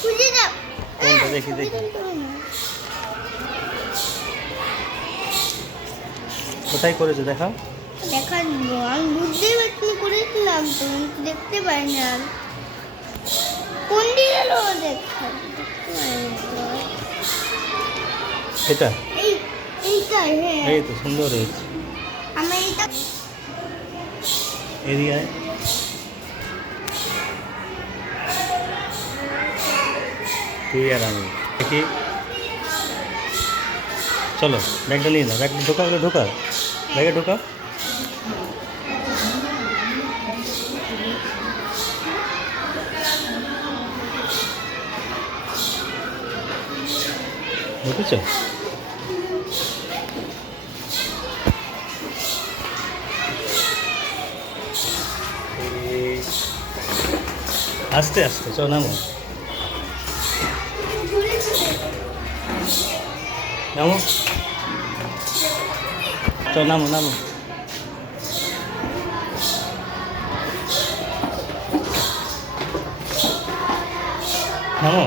খুঁজে দাও। কোনটা দেখি দেখি কোথায় করেছো দেখাও। দেখার আমি বুঝতেই পারছি না করেছিলাম তো আমি তো দেখতে পাই না আর কোন দিকে গেল দেখতে পাই না। এটা এইটা হ্যাঁ এই তো সুন্দর হয়েছে। আমি এইটা এরিয়ায় তুই আর আমি দেখি। চলো ব্যাগটা নিয়ে নাও, ব্যাগটা ঢোকা হলে ঢোকা, ব্যাগে ঢোকা। ঢুকেছ? আস্তে আস্তে চলো নামো নামো, চলো নামো নামো। নামো